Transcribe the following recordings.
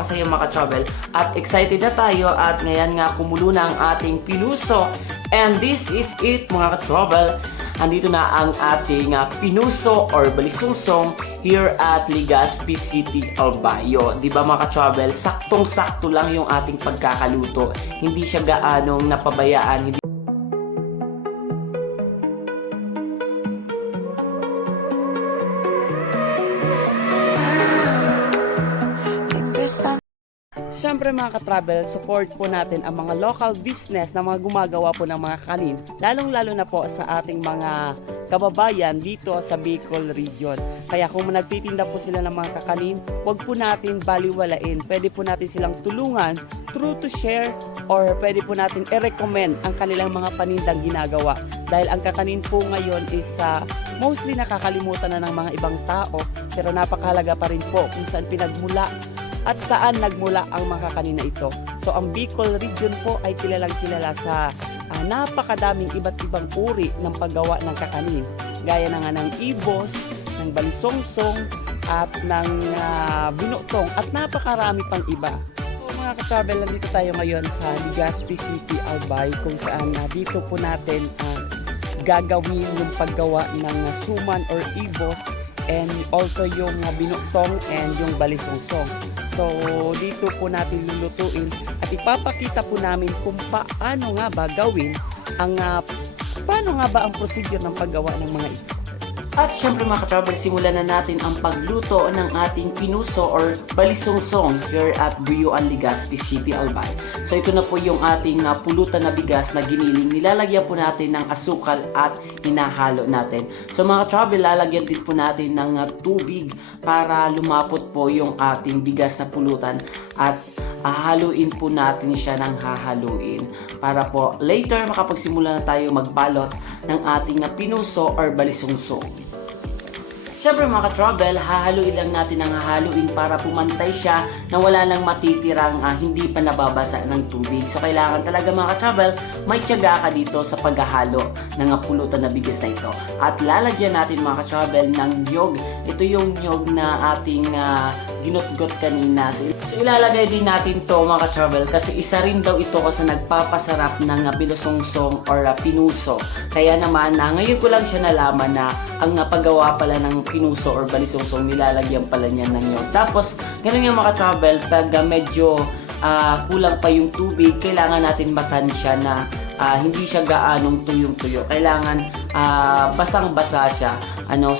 Sa mga travel at excited na tayo at ngayon nga kumulo na ang ating pinuso and this is it mga ka-travel. Andito na ang ating pinuso or balisungsong here at Legazpi City, Albay. Diba mga ka-travel, saktong-sakto lang yung ating pagkakaluto, hindi siya gaanong napabayaan, Siyempre mga ka-travel, support po natin ang mga local business na mga gumagawa po ng mga kanin, lalong-lalo na po sa ating mga kababayan dito sa Bicol region. Kaya kung nagtitinda po sila ng mga kakanin, huwag po natin baliwalain. Pwede po natin silang tulungan through to share or pwede po natin i-recommend ang kanilang mga panindang ginagawa. Dahil ang kakanin po ngayon is mostly nakakalimutan na ng mga ibang tao, pero napakahalaga pa rin po kung saan pinagmula at saan nagmula ang mga kanina ito. So ang Bicol region po ay kilalang kilala sa napakadaming iba't ibang uri ng paggawa ng kakanin. Gaya na nga ng ibos, ng balisongsong, at ng binutong, at napakarami pang iba. So mga ka-travel, nandito tayo ngayon sa Legazpi City, Albay, kung saan dito po natin gagawin yung paggawa ng suman or ibos and also yung binutong and yung balisongsong. So, dito po natin lulutuin at ipapakita po namin kung paano nga ba gawin paano nga ba ang procedure ng paggawa ng mga ito. At syempre mga ka-travel, simulan na natin ang pagluto ng ating pinuso or balisongsong here at Buyuan, Legazpi City, Albay. So ito na po yung ating pulutan na bigas na giniling. Nilalagyan po natin ng asukal at hinahalo natin. So mga ka-travel, lalagyan din po natin ng tubig para lumapot po yung ating bigas na pulutan at hahaluin po natin siya ng hahaluin para po later makapagsimula na tayo magbalot ng ating pinuso or balisongsong. Siyempre mga ka-travel, hahaluin lang natin ang hahaluin para pumantay siya na wala nang matitirang hindi pa nababasa ng tubig. So kailangan talaga mga ka-travel, may tiyaga ka dito sa paghahalo ng pulutan na bigas na ito. At lalagyan natin mga ka-travel ng nyog. Ito yung nyog na ating ginutgot kanina. So ilalagay din natin to mga ka-travel kasi isa rin daw ito kasi nagpapasarap ng bilosongsong or pinuso. Kaya naman ngayon ko lang siya nalaman na ang paggawa pala ng pinuso or balisongsong nilalagyan pala niya ng nyog. Tapos ganun yung mga ka-travel, pag medyo kulang pa yung tubig, kailangan natin matansya na hindi siya gaanong tuyong-tuyo. Kailangan basang-basa siya.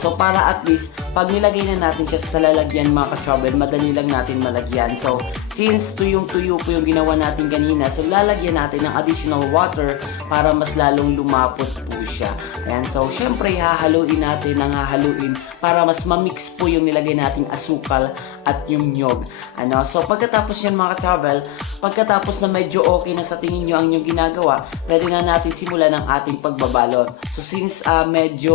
So para at least pag nilagay na natin siya sa lalagyan mga ka-travel, madali lang natin malagyan. So since tuyong-tuyo po yung ginawa natin kanina, so lalagyan natin ng additional water para mas lalong lumapot po siya. Ayan, so syempre hahaluin natin ng hahaluin para mas mamix po yung nilagay nating asukal at yung nyog. So pagkatapos yan mga ka-travel, pagkatapos na medyo okay na sa tingin nyo ang inyong ginagawa, pwede na natin simulan ang ating pagbabalot. So since medyo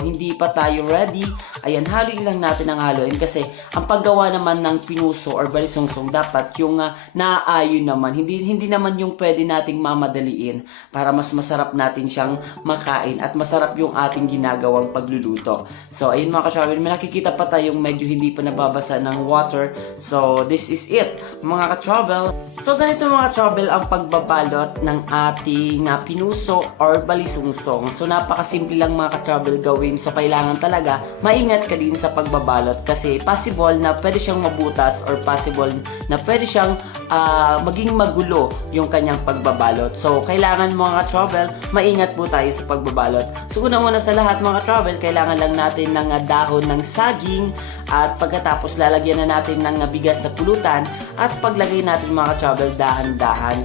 hindi pa tayo ready, ayan, haluin lang natin ang haluin kasi ang paggawa naman ng pinuso or balisongsong dapat yung naaayon naman, hindi naman yung pwede nating mamadaliin para mas masarap natin siyang makain at masarap yung ating ginagawang pagluluto. So ayun mga ka-travel, may nakikita pa tayong medyo hindi pa nababasa ng water. So this is it mga ka-travel. So ganito mga ka-travel ang pagbabalot ng ating pinuso or balisongsong. So napakasimple lang mga ka-travel gawin. So kailangan talaga maingat ka din sa pagbabalot kasi possible na pwede siyang mabutas or possible na pwede siyang maging magulo yung kanyang pagbabalot. So kailangan mga ka-travel, maingat po tayo sa pagbabalot. So unang-una sa lahat mga ka-travel, kailangan lang natin ng dahon ng saging at pagkatapos lalagyan na natin ng bigas na pulutan at paglagay natin mga ka-travel dahan-dahan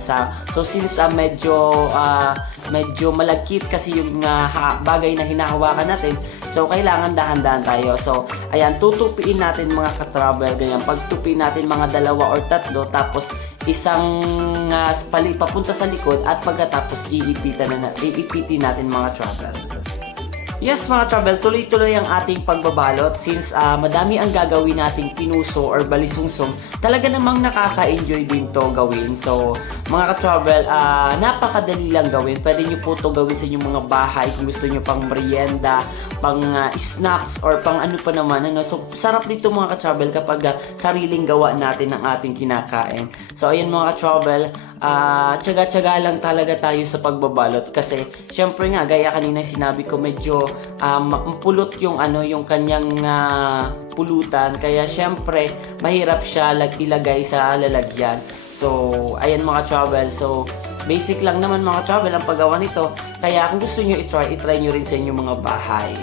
so since medyo malagkit kasi yung bagay na hinahawakan natin, so kailangan dahan-dahan tayo. So ayan, tutupiin natin mga ka-travel, ganyan, pagtupi natin mga 2 or 3 tapos isang pali papunta sa likod at pagkatapos iipitin natin mga travel. Yes mga travel, tuloy-tuloy ang ating pagbabalot since madami ang gagawin nating pinuso or balisungsong. Talaga namang nakaka-enjoy din to gawin. So mga ka-travel, napakadali lang gawin. Pwede nyo po to gawin sa inyong mga bahay kung gusto nyo pang merienda, pang snacks or pang ano pa naman. Ano? So sarap dito mga ka-travel kapag sariling gawa natin ng ating kinakain. So ayan mga ka-travel, tsaga-tsaga lang talaga tayo sa pagbabalot kasi syempre nga gaya kanina sinabi ko medyo mapulot yung yung kanyang pulutan kaya syempre mahirap siya ilagay sa lalagyan. So ayan mga travel, so basic lang naman mga travel ang paggawa nito kaya kung gusto nyo i-try nyo rin sa inyong mga bahay.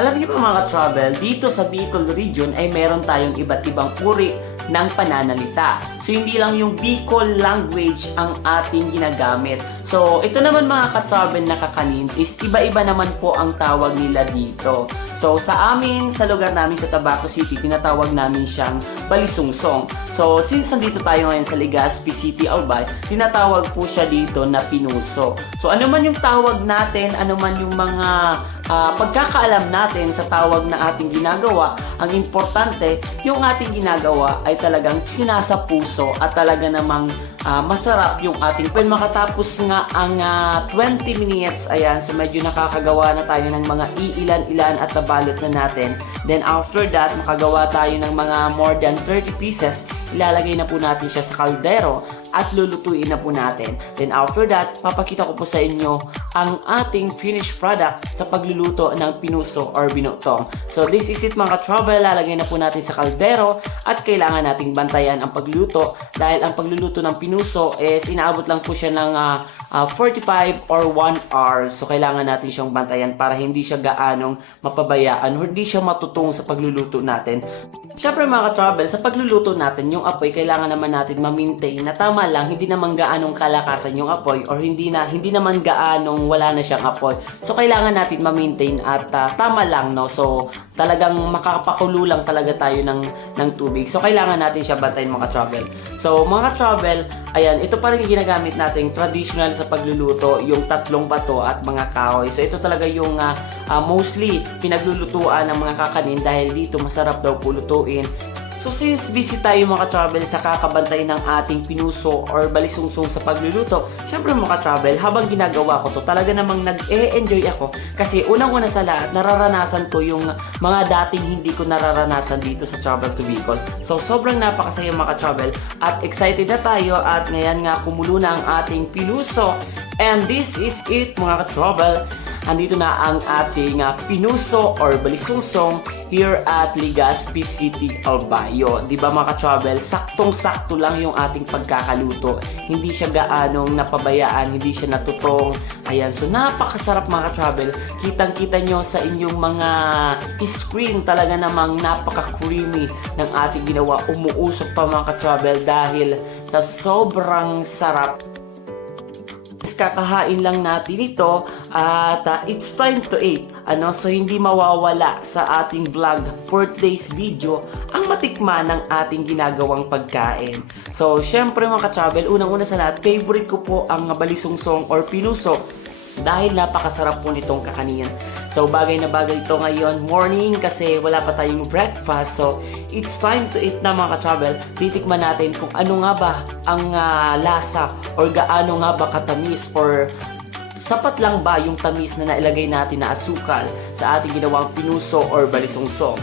Alam niyo ba mga travel, dito sa Bicol region ay meron tayong iba't ibang uri ng pananalita. So, hindi lang yung Bicol language ang ating ginagamit. So, ito naman mga ka-travel na kakanin is iba-iba naman po ang tawag nila dito. So, sa amin, sa lugar namin sa Tabaco City, tinatawag namin siyang balisungsong. So, since nandito tayo ngayon sa Legazpi City, Albay, tinatawag po siya dito na pinuso. So, ano man yung tawag natin, ano man yung mga pagkakaalam natin sa tawag na ating ginagawa, ang importante, yung ating ginagawa ay talagang sinasa puso at talaga namang masarap yung ating pen. Makatapos nga ang 20 minutes, ayan, so medyo nakakagawa na tayo ng mga iilan-ilan at nabalot na natin. Then after that, makagawa tayo ng mga more than 30 pieces. Ilalagay na po natin siya sa kaldero at lulutuin na po natin. Then after that, papakita ko po sa inyo ang ating finished product sa pagluluto ng pinuso or binutong. So this is it mga ka-travel, lalagay na po natin sa kaldero at kailangan nating bantayan ang pagluluto dahil ang pagluluto ng pinuso is inaabot lang po siya ng 45 or 1 hour. So kailangan natin siyang bantayan para hindi siya gaanong mapabayaan o hindi siya matutong sa pagluluto natin. Siyempre mga ka-travel, sa pagluluto natin, yung apoy kailangan naman natin ma-maintain na tama lang, hindi naman gaanong kalakasan yung apoy or hindi naman gaanong wala na siyang apoy. So kailangan natin ma-maintain at tama lang, no? So talagang makapakulo lang talaga tayo ng tubig. So kailangan natin siya bantayan mga ka-travel. So mga ka-travel, ayan, ito pa rin yung ginagamit nating traditional sa pagluluto, yung tatlong bato at mga kahoy. So ito talaga yung mostly pinaglulutuan ng mga kakanin dahil dito masarap daw po lutuin. So since busy tayo mga ka-travel sa kakabantay ng ating pinuso or balisungsong sa pagluluto, syempre mga ka-travel, habang ginagawa ko to, talaga namang nag-e-enjoy ako kasi unang-una sa lahat, nararanasan ko yung mga dating hindi ko nararanasan dito sa Travel to Bicol. So sobrang napakasaya mga ka-travel at excited na tayo at ngayon nga kumulo na ang ating pinuso. And this is it mga ka-travel. Andito na ang ating pinuso or balisungsong here at Legazpi City, Albay. Diba mga ka-travel, saktong-sakto lang yung ating pagkakaluto. Hindi siya gaanong napabayaan, hindi siya natutong. Ayan, so napakasarap mga ka-travel. Kitang-kita nyo sa inyong mga screen, talaga namang napaka-creamy ng ating ginawa. Umuusok pa mga ka-travel dahil sa sobrang sarap. Kakahain lang natin ito at it's time to eat. So hindi mawawala sa ating vlog for today's video ang matikman ng ating ginagawang pagkain. So syempre mga ka-travel, unang-una sa lahat, favorite ko po ang balisungsong or pinuso dahil napakasarap po nitong kakanin. So bagay na bagay ito ngayon morning kasi wala pa tayong breakfast. So it's time to eat na mga ka-travel. Titikman natin kung ano nga ba ang lasa or gaano nga ba katamis or sapat lang ba yung tamis na nailagay natin na asukal sa ating ginawang pinuso or balisungsong.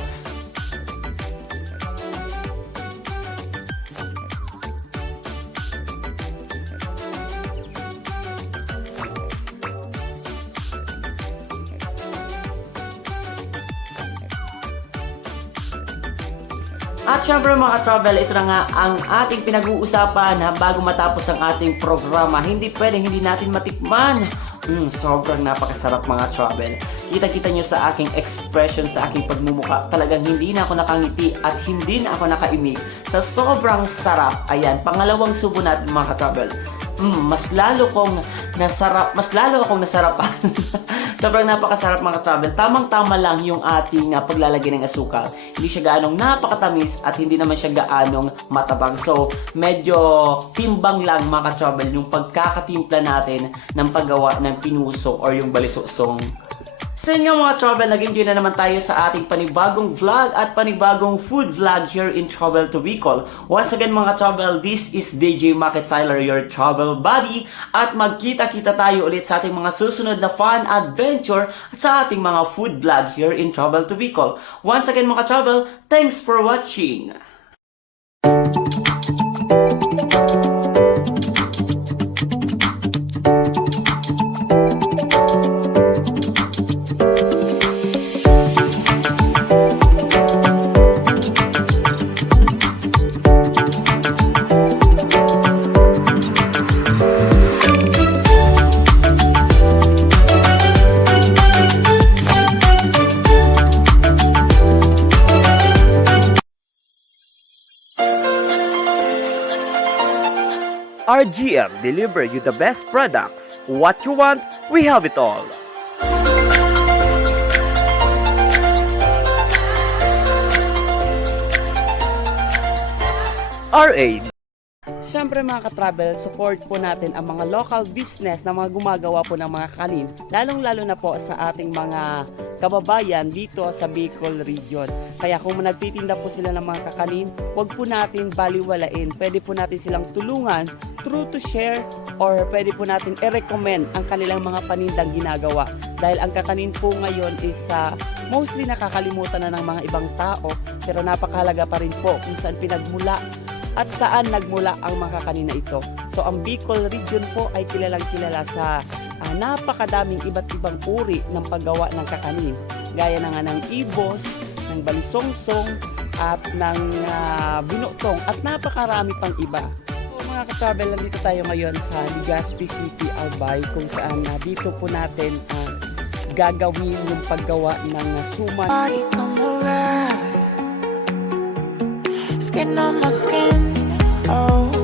At syempre mga travel, ito na nga ang ating pinag-uusapan bago matapos ang ating programa. Hindi pwedeng hindi natin matikman. Sobrang napakasarap mga travel. Kita-kita nyo sa aking expression, sa aking pagmumuka. Talagang hindi na ako nakangiti at hindi na ako nakaimik. Sa sobrang sarap. Ayan, pangalawang subo natin mga travel. Mas lalo akong nasarapan. Sobrang napakasarap mga travel. Tamang-tama lang yung ating paglalagay ng asukal. Hindi siya gaanong napakatamis at hindi naman siya gaanong matabang. So, medyo timbang lang mga travel yung pagkakatimpla natin ng paggawa ng pinuso or yung balisungsong. So yun nga mga travel, nag-enjoy na naman tayo sa ating panibagong vlog at panibagong food vlog here in Travel to Bicol. Once again mga travel, this is DJ Maketziler, your travel buddy, at magkita-kita tayo ulit sa ating mga susunod na fun adventure at sa ating mga food vlog here in Travel to Bicol. Once again mga travel, thanks for watching! RGM deliver you the best products. What you want, we have it all. RA. Siyempre mga ka-travel, support po natin ang mga local business na mga gumagawa po ng mga kanin, lalong-lalo na po sa ating mga kababayan dito sa Bicol region. Kaya kung nagtitinda po sila ng mga kakanin, huwag po natin baliwalain. Pwede po natin silang tulungan through to share, or pwede po natin i-recommend ang kanilang mga panindang ginagawa. Dahil ang kakanin po ngayon is mostly nakakalimutan na ng mga ibang tao, pero napakahalaga pa rin po kung saan pinagmula at saan nagmula ang mga kakanin na ito. So ang Bicol region po ay kilalang kilala sa napakadaming iba't ibang uri ng paggawa ng kakanin. Gaya na nga ng ibos, ng balisongsong, at ng binutong, at napakarami pang iba. So mga ka-travel, nandito tayo ngayon sa Legazpi City, Albay, kung saan dito po natin gagawin yung paggawa ng suman. Skin on my skin, oh.